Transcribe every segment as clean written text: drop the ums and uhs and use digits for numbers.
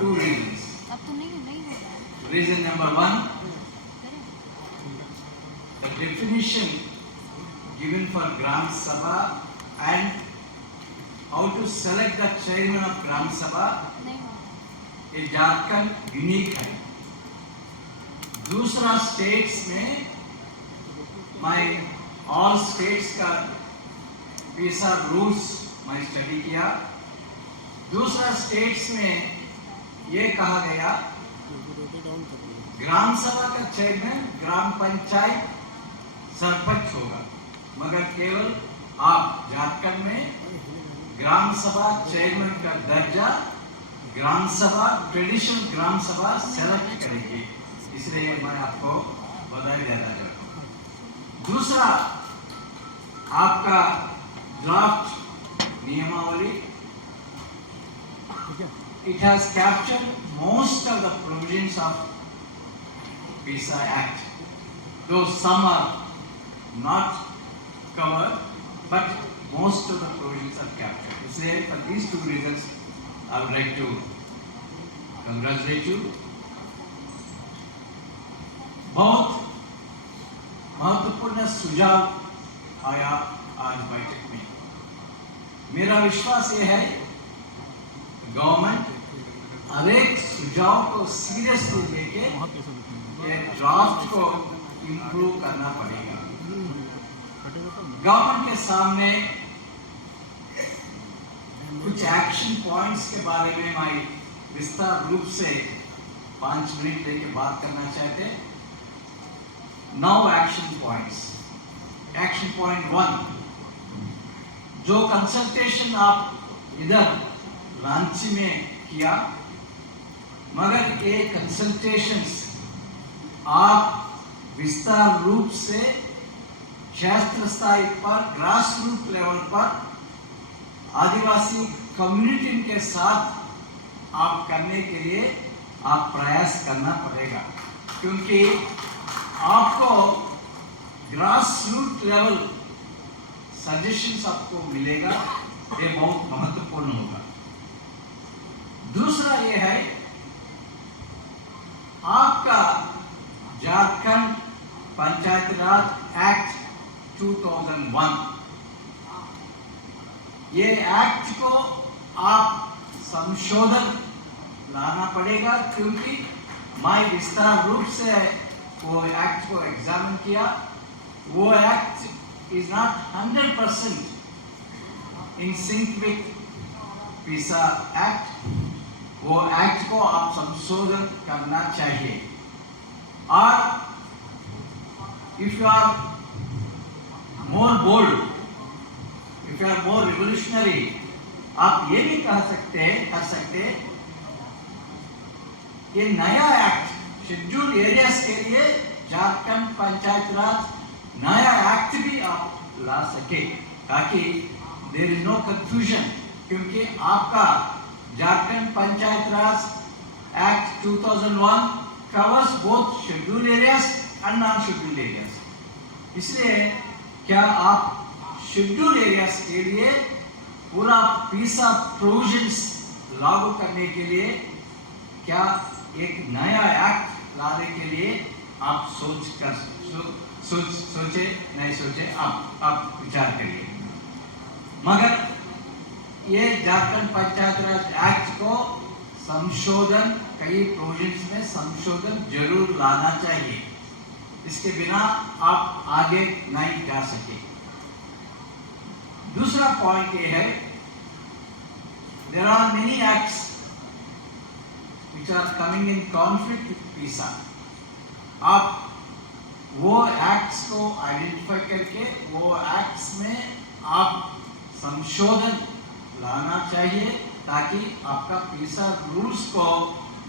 two reasons. अब तो नहीं हो रहा है। Reason number one, the definition given for Gram Sabha and how to select the chairman of Gram Sabha नहीं हो रहा। ये झारखंड यूनिक है। दूसरा स्टेट्स में मैं ऑल स्टेट्स का पीसा रूल्स मैं स्टडी किया। दूसरा स्टेट्स में ये कहा गया ग्राम सभा का चेयरमैन ग्राम पंचायत सरपंच होगा, मगर केवल आप झारखंड में ग्राम सभा चेयरमैन का दर्जा ग्राम सभा ट्रेडिशनल ग्राम सभा सेलेक्ट करेगी। इसलिए मैं आपको बधाई देना चाहता हूँ। दूसरा, आपका ड्राफ्ट नियमावली, it has captured most of the provisions of PISA Act, though some are not covered, but most of the provisions are captured. इसलिए for these two reasons, I would like to congratulate you. बहुत महत्वपूर्ण सुझाव आया आज बैठक में। मेरा विश्वास ये है गवर्नमेंट हर एक सुझाव को सीरियसली लेके ये ड्राफ्ट को इम्प्रूव करना पड़ेगा। गवर्नमेंट के सामने कुछ एक्शन पॉइंट्स के बारे में मैं विस्तार रूप से 5 मिनट लेके बात करना चाहते हैं। 9 एक्शन पॉइंट्स। एक्शन पॉइंट 1, जो कंसल्टेशन आप इधर रांची में किया, मगर ये कंसल्टेशंस आप विस्तार रूप से क्षेत्र स्थाई पर ग्रास रूट लेवल पर आदिवासी कम्युनिटी के साथ आप करने के लिए आप प्रयास करना पड़ेगा, क्योंकि आपको ग्रास रूट लेवल सजेशंस आपको मिलेगा, ये बहुत महत्वपूर्ण होगा। दूसरा ये है आपका झारखंड पंचायत राज एक्ट 2001, ये एक्ट को आप संशोधन लाना पड़ेगा, क्योंकि मैं विस्तार रूप से वो एक्ट को एग्जामिन किया। वो act is not 100% in sync with PISA act. वो एक्ट को आप संशोधन करना चाहिए। और if you are more bold, if you are more revolutionary, आप ये भी कर सकते ये नया एक्ट शेड्यूल एरियाज के लिए झारखंड पंचायत राज नया एक्ट भी आप ला सके, ताकि देयर इज नो कंफ्यूजन, क्योंकि आपका Jharkhand panchayat Raj act 2001 covers both schedule areas and non schedule areas. इसलिए क्या आप शेड्यूल एरियाज के लिए पूरा PISA प्रोविजंस लागू करने के लिए क्या एक नया एक्ट लाने के लिए आप सोचे नहीं सोचे आप विचार करिए। मगर ये झारखंड पंचायत राज एक्ट को संशोधन, कई प्रोविजंस में संशोधन जरूर लाना चाहिए, इसके बिना आप आगे नहीं जा सके। दूसरा पॉइंट ये है, there are many acts which are coming in conflict with PISA। आप वो एक्ट्स को आइडेंटिफाई करके वो एक्ट्स में आप संशोधन लाना चाहिए, ताकि आपका PISA रूल्स को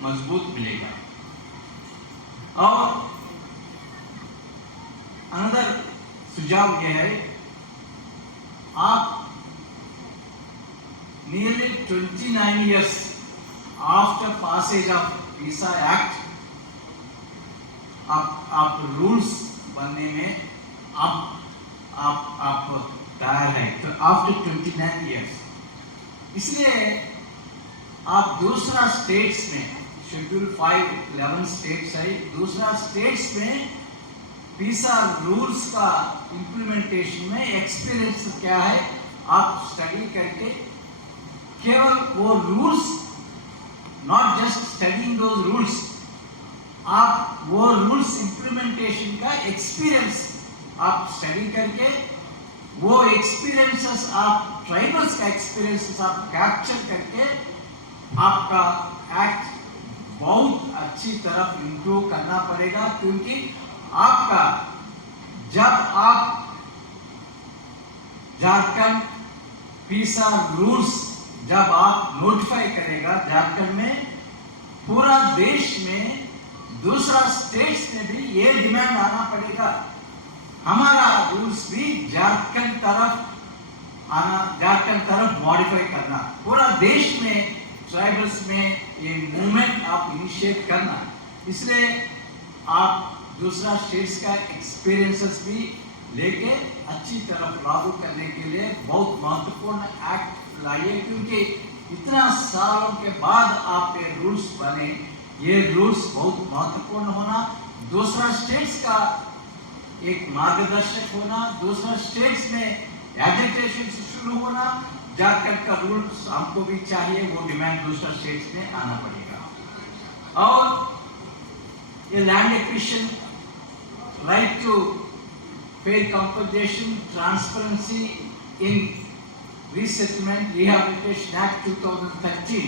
मजबूत मिलेगा। और अनदर सुझाव ये है, आप nearly 29 years after passage of PISA Act, आप रूल्स बनने में आप तैयार है, तो आफ्टर 29 years। इसलिए आप दूसरा स्टेट्स में शेड्यूल 5 11 स्टेट्स है, दूसरा स्टेट्स में पीसा रूल्स का इम्प्लीमेंटेशन में एक्सपीरियंस क्या है, आप स्टडी करके केवल वो rules, not just studying those rules, आप वो रूल्स इम्प्लीमेंटेशन का एक्सपीरियंस आप स्टडी करके वो एक्सपीरियंसेस आप ट्राइबल्स का एक्सपीरियंसेस आप कैप्चर करके आपका एक्ट बहुत अच्छी तरफ इम्प्रूव करना पड़ेगा। क्योंकि आपका जब आप झारखंड पीसा रूल्स जब आप नोटिफाई करेगा झारखंड में, पूरा देश में दूसरा स्टेट्स में भी ये डिमांड आना पड़ेगा, हमारा रूल्स भी झारखंड तरफ आना, झारखंड तरफ मॉडिफाई करना, पूरा देश में ट्राइबल्स में ये मूवमेंट आप इनिशिएट करना। इसलिए आप दूसरा स्टेट्स का एक्सपीरियंसेस भी लेके अच्छी तरफ लागू करने के लिए बहुत महत्वपूर्ण एक्ट लाइए। क्योंकि इतना सालों के बाद आप ये रूल्स बने, ये रूल्स बहुत महत्वपूर्ण होना, दूसरा स्टेट्स का एक मार्गदर्शक होना, दूसरा स्टेट्स में एजुकेशन से शुरू होना, झारखंड का रूल्स हमको भी चाहिए, वो डिमांड दूसरा स्टेट्स में आना पड़ेगा। और ये land acquisition, right to fair compensation, transparency in resettlement rehabilitation act 2013,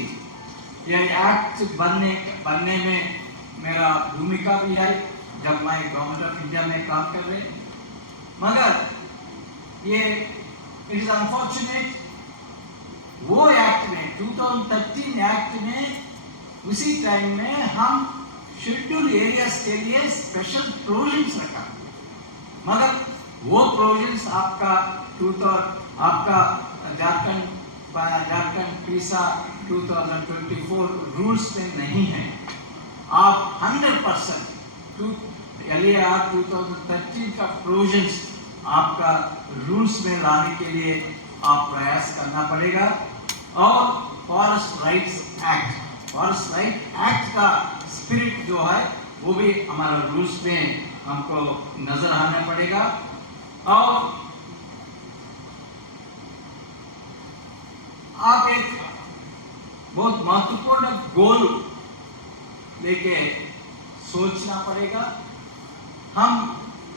ये एक्ट बनने में मेरा भूमिका भी है जब मैं गवर्नमेंट ऑफ इंडिया में काम कर रहे, मगर ये इट इज अनफॉर्चुनेट वो एक्ट में 2013 एक्ट में उसी टाइम में हम शेड्यूल एरियाज के लिए स्पेशल प्रोविजंस रखा, मगर वो प्रोविजंस आपका झारखंड पीसा 2024 रूल्स में नहीं है। आप 100% LAR 2013 का प्रोविजंस आपका रूल्स में लाने के लिए आप प्रयास करना पड़ेगा। और फॉरेस्ट राइट्स एक्ट का स्पिरिट जो है वो भी हमारा रूल्स में हमको नजर आना पड़ेगा। और आप एक बहुत महत्वपूर्ण गोल लेके सोचना पड़ेगा। हम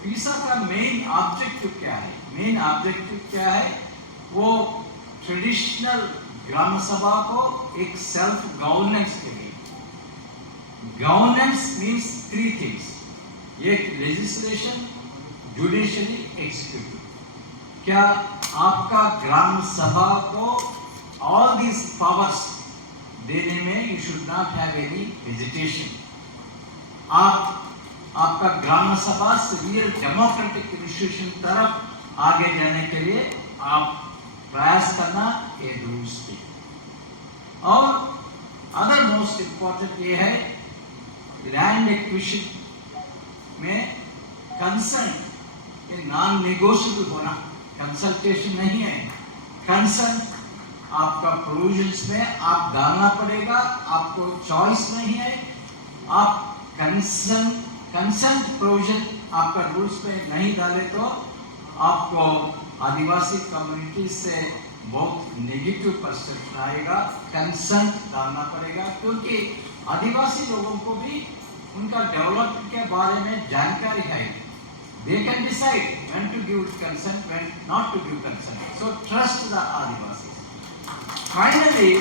पीसा का मेन ऑब्जेक्टिव क्या है? मेन ऑब्जेक्टिव क्या है? वो ट्रेडिशनल ग्राम सभा को एक सेल्फ गवर्नेंस के लिए, गवर्नेंस मीन्स 3 थिंग्स, एक लेजिस्लेशन, जुडिशरी, एग्जीक्यूटिव। क्या आपका ग्राम सभा को ऑल दीज पावर्स देने में you should not have any hesitation. आपका ग्राम सभा से रियल डेमोक्रेटिक इंस्टीट्यूशन तरफ आगे जाने के लिए आप प्रयास करना ये रूल्स पे। और अदर मोस्ट इम्पोर्टेंट ये है लैंड एक्विजिशन में कंसर्न ये नॉन नेगोशिएबल होना, कंसल्टेशन नहीं है, कंसर्न आपका प्रोविजंस में आप डालना पड़ेगा, आपको चॉइस नहीं है। आप कंसर्न प्रोविजन आपका रूल्स में नहीं डाले तो आपको आदिवासी कम्युनिटी से बहुत नेगेटिव परसेप्शन आएगा। कंसर्न डालना पड़ेगा क्योंकि आदिवासी लोगों को भी उनका डेवलपमेंट के बारे में जानकारी है। They can decide when to give consent, when not to give consent. So trust the Adivasis. Finally,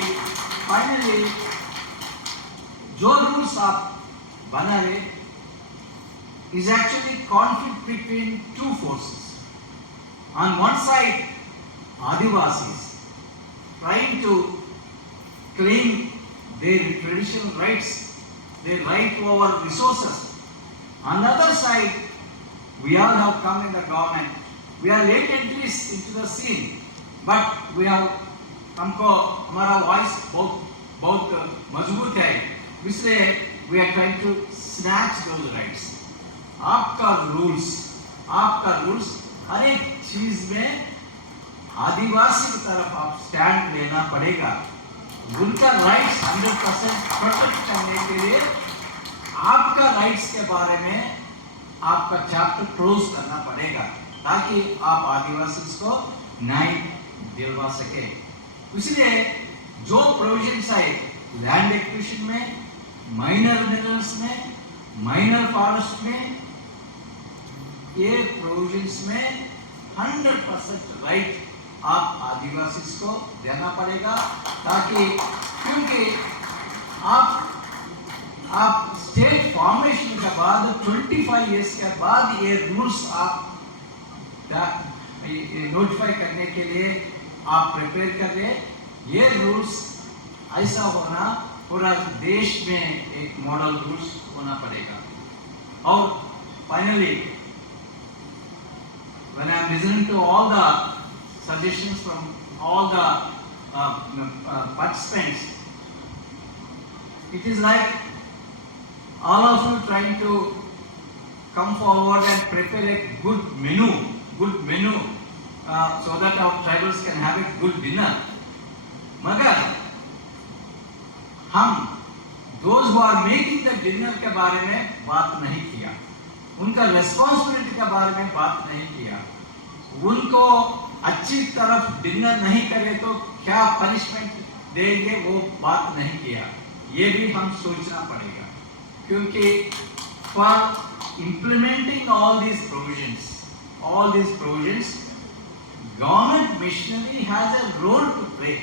जो rules आप बना रहे is actually conflict between 2 forces. On one side, Adivasis trying to claim their traditional rights, their right over resources. On the other side, we all have come in the government. We are late entries into the scene, but we have हमको हमारा voice बहुत मजबूत है, इसलिए we are trying to snatch those rights. आपका rules हर एक चीज में आदिवासी की तरफ आप स्टैंड लेना पड़ेगा। उनका राइट्स 100% प्रोटेक्ट करने के लिए आपका राइट्स के बारे में आपका चैप्टर क्लोज करना पड़ेगा ताकि आप आदिवासी को न्याय दिलवा सके। इसलिए जो प्रोविजंस है लैंड एक्विजिशन में, माइनर मिनरल्स में, माइनर फॉरेस्ट में, ये प्रोविजंस में 100% राइट आप आदिवासी को देना पड़ेगा ताकि क्योंकि आप स्टेट फॉर्मेशन के बाद 25 इयर्स के बाद ये रूल्स आप नोटिफाई करने के लिए आप प्रिपेयर कर रहे। ये रूल्स ऐसा होना पूरा देश में एक मॉडल रूल्स होना पड़ेगा। और finally when I am listening to all the suggestions from all the participants, it is like all of you trying to come forward and prepare a good menu so that our tribals can have a good dinner. मगर हम those who are making the dinner के बारे में बात नहीं किया, उनका responsibility के बारे में बात नहीं किया, उनको अच्छी तरफ डिनर नहीं करे तो क्या पनिशमेंट देंगे वो बात नहीं किया। ये भी हम सोचना पड़ेगा क्योंकि for implementing all these provisions government machinery has a role to play.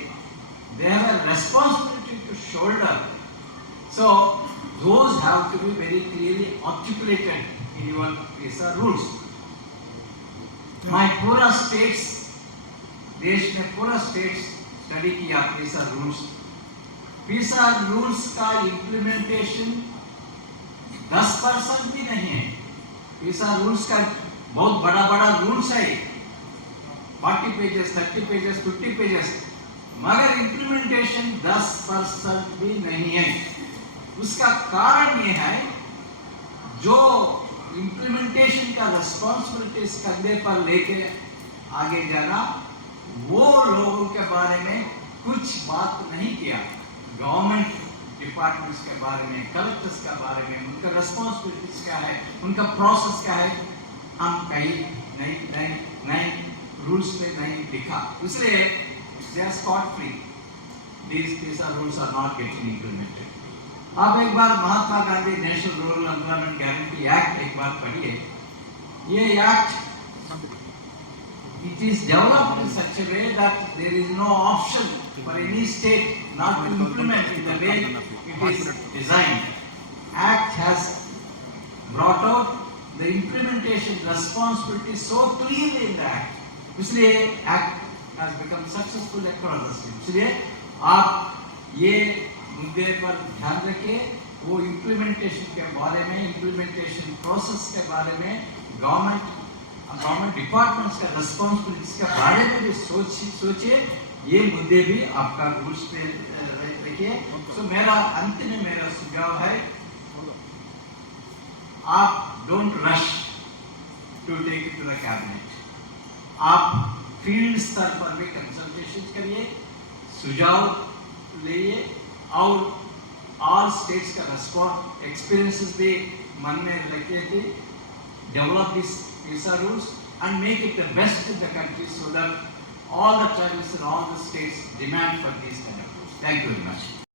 They have a responsibility to shoulder. So those have to be very clearly articulated in your PISA rules. My पूरा states, देश में पूरा states study किया PISA rules का implementation 10% भी नहीं है। PISA rules का बहुत बड़ा rules है, 40 pages, 30 pages, 50 pages, मगर implementation 10% भी नहीं है। उसका कारण ये है जो इम्प्लीमेंटेशन का रिस्पॉन्सिबिलिटीज कंधे पर लेके आगे जाना, वो लोगों के बारे में कुछ बात नहीं किया। गवर्नमेंट डिपार्टमेंट्स के बारे में, कलेक्टर्स के बारे में, उनका रिस्पॉन्सिबिलिटीज क्या है, उनका प्रोसेस क्या है, हम कहीं नई रूल्स में नहीं लिखा। इसलिए they are scot free, these rules are not getting implemented. आप एक बार Mahatma Gandhi national rural employment guarantee act एक बार पढ़िए। ये act it is developed in such a way that there is no option for any state not to implement in the way it is designed. Act has brought out the implementation responsibility so clearly in the act. इसलिए act has become successful across the state. इसलिए आप ये मुद्दे पर ध्यान रखिए, वो implementation के बारे में, इम्प्लीमेंटेशन प्रोसेस के बारे में, गवर्नमेंट डिपार्टमेंट्स का रिस्पॉन्सिबिलिटीज के बारे में भी सोचिए। ये मुद्दे भी आपका रूल्स पे रखिए। तो मेरा अंत में मेरा सुझाव है, आप don't rush to take it to the cabinet. आप फील्ड स्तर पर भी कंसल्टेशन करिए, सुझाव लिए और ऑल स्टेट्स का एक्सपीरियंसेस भी मन में रखिए थे। Develop these PISA rules and make it the best in the country so that all the tribes and all the states demand for these kind of rules. Thank you very much.